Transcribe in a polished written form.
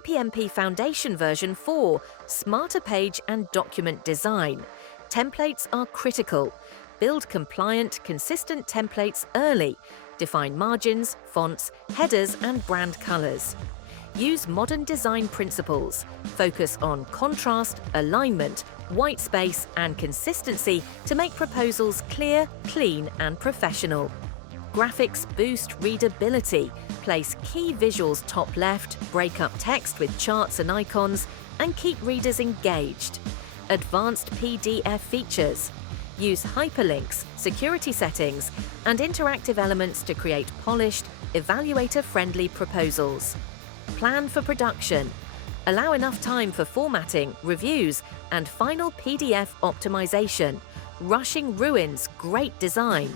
APMP Foundation version 4, smarter page and document design. Templates are critical. Build compliant, consistent templates early. Define margins, fonts, headers and brand colors. Use modern design principles. Focus on contrast, alignment, white space and consistency to make proposals clear, clean and professional. Graphics boost readability. Place key visuals top left, break up text with charts and icons, and keep readers engaged. Advanced PDF features. Use hyperlinks, security settings, and interactive elements to create polished, evaluator-friendly proposals. Plan for production. Allow enough time for formatting, reviews, and final PDF optimization. Rushing ruins great design.